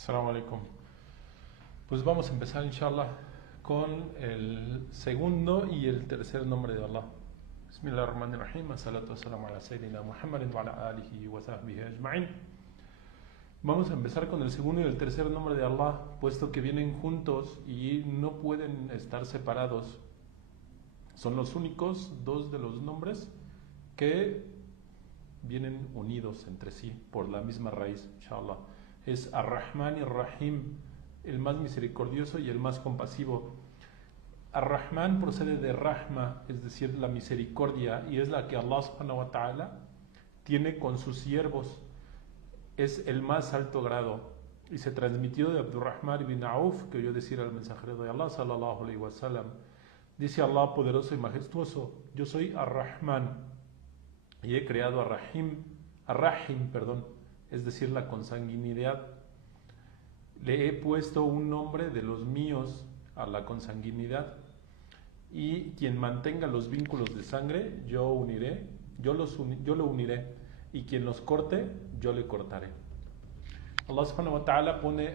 Assalamu alaikum. Pues vamos a empezar, inshallah, con el segundo y el tercer nombre de Allah. Bismillahirrahmanirrahim. Assalatu wassalamu ala Sayyidina Muhammadin wa ala alihi wa sahbihi ajma'in. Vamos a empezar con el segundo y el tercer nombre de Allah, puesto que vienen juntos y no pueden estar separados. Son los únicos dos de los nombres que vienen unidos entre sí por la misma raíz, inshallah. Es Ar-Rahman y Ar-Rahim, el más misericordioso y el más compasivo. Ar-Rahman procede de Rahma, es decir, la misericordia, y es la que Allah subhanahu wa ta'ala tiene con sus siervos. Es el más alto grado y se transmitió de Abdurrahman ibn Auf, que oyó decir al mensajero de Allah sallallahu alaihi wasallam. Dice Allah poderoso y majestuoso: yo soy Ar-Rahman y he creado Ar-Rahim, es decir, la consanguinidad. Le he puesto un nombre de los míos a la consanguinidad, y quien mantenga los vínculos de sangre, yo lo uniré, y quien los corte, yo le cortaré. Allah subhanahu wa ta'ala pone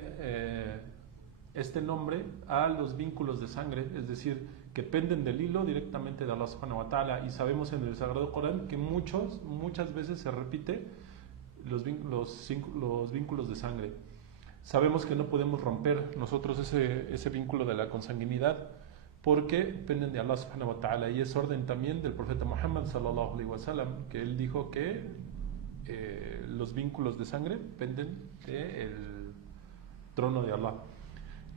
este nombre a los vínculos de sangre, es decir, que penden del hilo directamente de Allah subhanahu wa ta'ala, y sabemos en el Sagrado Corán que muchas veces se repite los vínculos de sangre. Sabemos que no podemos romper nosotros ese vínculo de la consanguinidad porque penden de Allah subhanahu wa ta'ala, y es orden también del profeta Muhammad sallallahu alaihi wasallam, que él dijo que los vínculos de sangre penden del trono de Allah.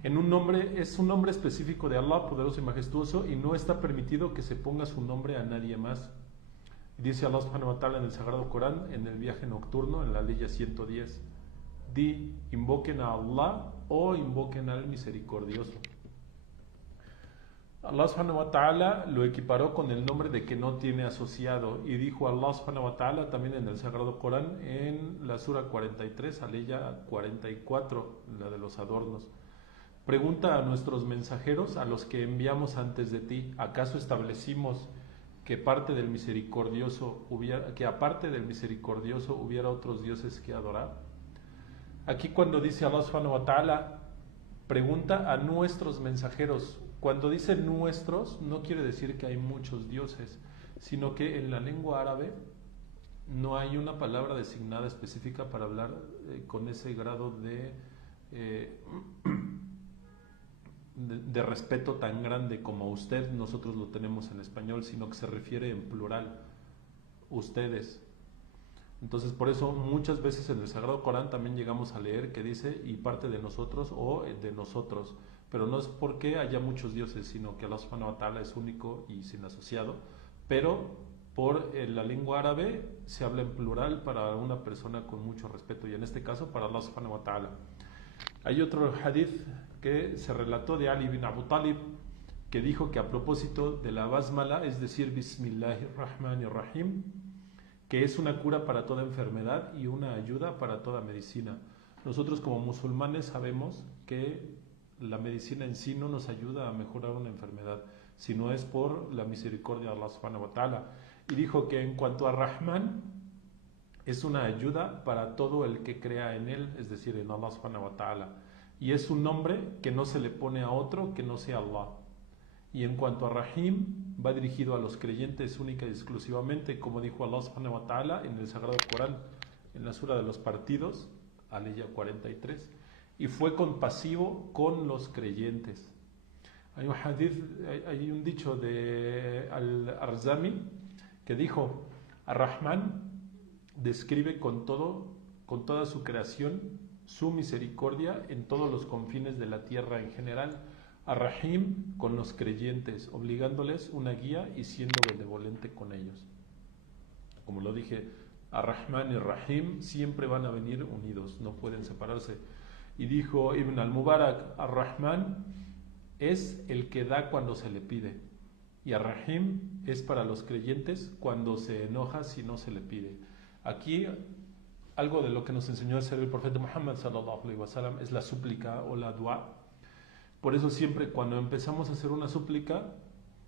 Es un nombre específico de Allah poderoso y majestuoso, y no está permitido que se ponga su nombre a nadie más. Dice Allah subhanahu wa ta'ala en el Sagrado Corán, en el viaje nocturno, en la ley 110: di, invoquen a Allah o invoquen al misericordioso. Allah subhanahu wa ta'ala lo equiparó con el nombre de que no tiene asociado, y dijo Allah subhanahu wa ta'ala también en el Sagrado Corán, en la sura 43, aleya 44, la de los adornos: pregunta a nuestros mensajeros, a los que enviamos antes de ti, ¿acaso establecimos que aparte del misericordioso hubiera otros dioses que adorar? Aquí cuando dice Allah subhanahu wa ta'ala, pregunta a nuestros mensajeros, cuando dice nuestros, no quiere decir que hay muchos dioses, sino que en la lengua árabe no hay una palabra designada específica para hablar con ese grado de respeto tan grande como usted, nosotros lo tenemos en español, sino que se refiere en plural, ustedes. Entonces, por eso muchas veces en el Sagrado Corán también llegamos a leer que dice y parte de nosotros o de nosotros, pero no es porque haya muchos dioses, sino que Allah subhanahu wa ta'ala es único y sin asociado, pero por la lengua árabe se habla en plural para una persona con mucho respeto, y en este caso para Allah subhanahu wa ta'ala. Hay otro hadith que se relató de Ali bin Abu Talib, que dijo que a propósito de la basmala, es decir, Bismillahirrahmanirrahim, que es una cura para toda enfermedad y una ayuda para toda medicina. Nosotros como musulmanes sabemos que la medicina en sí no nos ayuda a mejorar una enfermedad, sino es por la misericordia de Allah subhanahu wa ta'ala. Y dijo que en cuanto a Rahman, es una ayuda para todo el que crea en él, es decir, en Allah subhanahu wa ta'ala. Y es un nombre que no se le pone a otro que no sea Allah. Y en cuanto a Rahim, va dirigido a los creyentes única y exclusivamente, como dijo Allah subhanahu wa ta'ala en el Sagrado Corán, en la sura de los partidos, aleya 43, y fue compasivo con los creyentes. Hay un dicho de Al-Arzami que dijo: Ar-Rahman describe con toda su creación su misericordia en todos los confines de la tierra en general. Ar-Rahim con los creyentes, obligándoles una guía y siendo benevolente con ellos. Como lo dije, Ar-Rahman y Rahim siempre van a venir unidos, no pueden separarse. Y dijo Ibn al-Mubarak: Ar-Rahman es el que da cuando se le pide, y Ar-Rahim es para los creyentes cuando se enoja si no se le pide. Aquí algo de lo que nos enseñó a hacer el profeta Muhammad sallallahu alaihi wasallam es la súplica o la dua. Por eso siempre cuando empezamos a hacer una súplica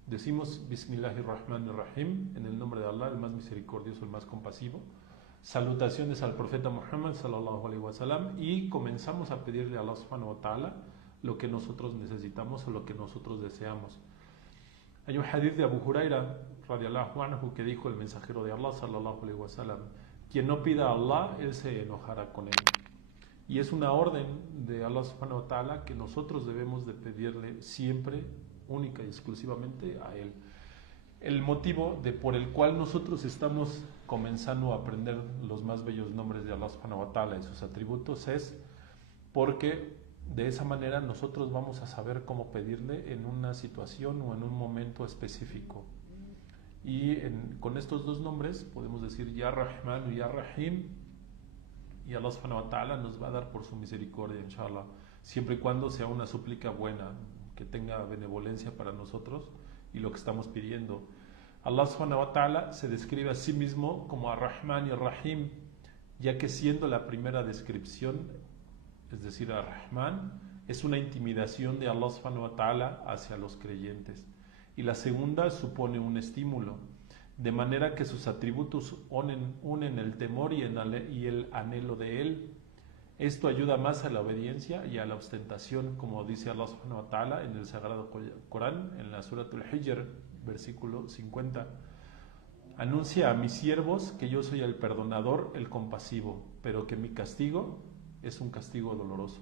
decimos Bismillahirrahmanirrahim, en el nombre de Allah, el más misericordioso, el más compasivo. salutaciones al profeta Muhammad sallallahu alaihi wasallam y comenzamos a pedirle a Allah subhanahu wa ta'ala lo que nosotros necesitamos o lo que nosotros deseamos. Hay un hadith de Abu Huraira radiallahu anhu que dijo el mensajero de Allah sallallahu alaihi wasallam: quien no pida a Allah, él se enojará con él. Y es una orden de Allah subhanahu wa ta'ala que nosotros debemos de pedirle siempre, única y exclusivamente a él. El motivo por el cual nosotros estamos comenzando a aprender los más bellos nombres de Allah subhanahu wa ta'ala y sus atributos es porque de esa manera nosotros vamos a saber cómo pedirle en una situación o en un momento específico. Y con estos dos nombres podemos decir Ya Rahman y Ya Rahim, y Allah subhanahu wa ta'ala nos va a dar por su misericordia, inshallah, siempre y cuando sea una súplica buena, que tenga benevolencia para nosotros y lo que estamos pidiendo. Allah subhanahu wa ta'ala se describe a sí mismo como Ar-Rahman y Ar-Rahim, ya que siendo la primera descripción, es decir, Ar-Rahman, es una intimidación de Allah subhanahu wa ta'ala hacia los creyentes, y la segunda supone un estímulo, de manera que sus atributos unen el temor y el anhelo de él. Esto ayuda más a la obediencia y a la ostentación, como dice Allah subhanahu wa ta'ala en el Sagrado Corán, en la Surat al-Hijr, versículo 50. Anuncia a mis siervos que yo soy el perdonador, el compasivo, pero que mi castigo es un castigo doloroso.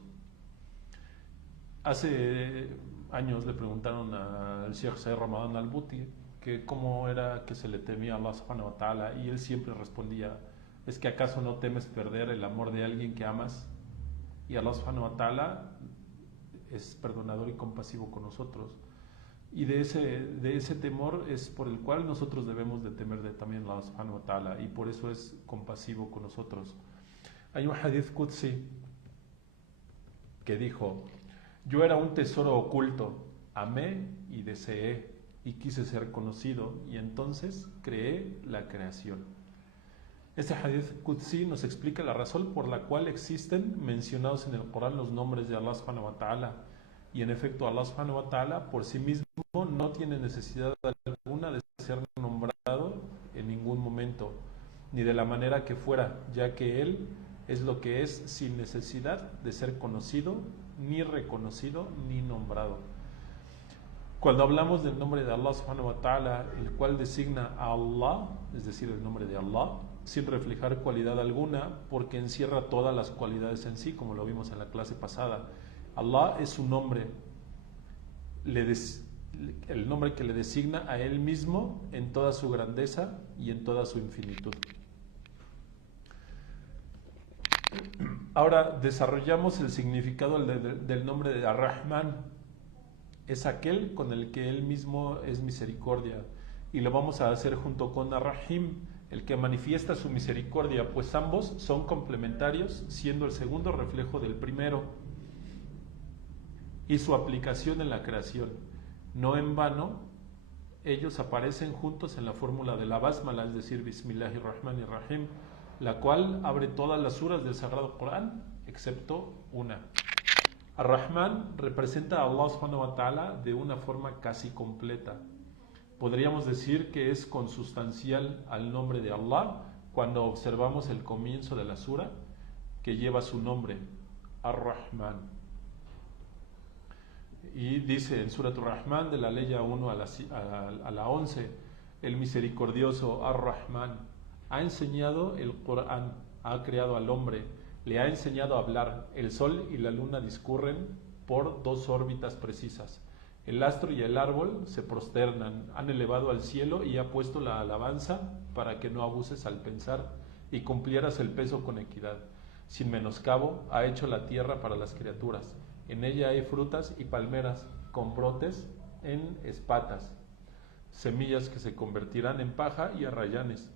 Hace años le preguntaron al Sheikh Sayyid Ramadan al-Buti que cómo era que se le temía a Allah subhanahu wa ta'ala, y él siempre respondía: ¿es que acaso no temes perder el amor de alguien que amas? Y Allah subhanahu wa ta'ala es perdonador y compasivo con nosotros, y de ese temor es por el cual nosotros debemos de temer también a Allah subhanahu wa ta'ala, y por eso es compasivo con nosotros. Hay un hadith Qudsi que dijo: yo era un tesoro oculto, amé y deseé y quise ser conocido, y entonces creé la creación. Este hadith Qudsi nos explica la razón por la cual existen mencionados en el Corán los nombres de Allah subhanahu wa ta'ala, y en efecto Allah subhanahu wa ta'ala por sí mismo no tiene necesidad alguna de ser nombrado en ningún momento, ni de la manera que fuera, ya que Él es lo que es sin necesidad de ser conocido, ni reconocido, ni nombrado. Cuando hablamos del nombre de Allah subhanahu wa ta'ala, el cual designa a Allah, es decir, el nombre de Allah, sin reflejar cualidad alguna, porque encierra todas las cualidades en sí, como lo vimos en la clase pasada. Allah es su nombre, el nombre que le designa a Él mismo en toda su grandeza y en toda su infinitud. Ahora desarrollamos el significado del nombre de Ar-Rahman. Es aquel con el que Él mismo es misericordia, y lo vamos a hacer junto con Ar-Rahim, el que manifiesta su misericordia, pues ambos son complementarios, siendo el segundo reflejo del primero, y su aplicación en la creación. No en vano, ellos aparecen juntos en la fórmula de la Basmala, es decir, Bismillahirrahmanirrahim, la cual abre todas las suras del Sagrado Corán, excepto una. Ar-Rahman representa a Allah subhanahu wa ta'ala de una forma casi completa. Podríamos decir que es consustancial al nombre de Allah cuando observamos el comienzo de la sura que lleva su nombre, Ar-Rahman. Y dice en Surat Ar-Rahman, de la ley 1 a la 11, el misericordioso Ar-Rahman ha enseñado el Corán, ha creado al hombre, le ha enseñado a hablar. El sol y la luna discurren por dos órbitas precisas. El astro y el árbol se prosternan, han elevado al cielo y ha puesto la alabanza para que no abuses al pensar y cumplieras el peso con equidad. Sin menoscabo ha hecho la tierra para las criaturas. En ella hay frutas y palmeras con brotes en espatas, semillas que se convertirán en paja y arrayanes.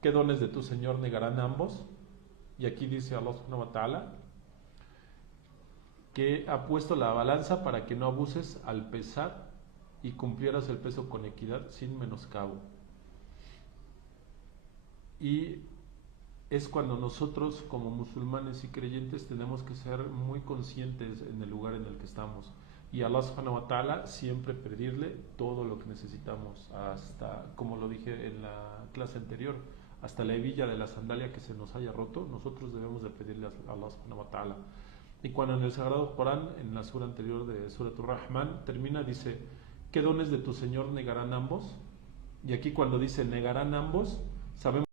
¿Qué dones de tu Señor negarán ambos? Y aquí dice Allah subhanahu wa ta'ala que ha puesto la balanza para que no abuses al pesar y cumplieras el peso con equidad sin menoscabo. Y es cuando nosotros como musulmanes y creyentes tenemos que ser muy conscientes en el lugar en el que estamos, y a Allah subhanahu wa ta'ala siempre pedirle todo lo que necesitamos, hasta como lo dije en la clase anterior, hasta la hebilla de la sandalia que se nos haya roto, nosotros debemos de pedirle a Allah subhanahu wa ta'ala. Y cuando en el Sagrado Corán, en la sura anterior de Surat Ar-Rahman, termina, dice, ¿qué dones de tu Señor negarán ambos? Y aquí cuando dice negarán ambos, sabemos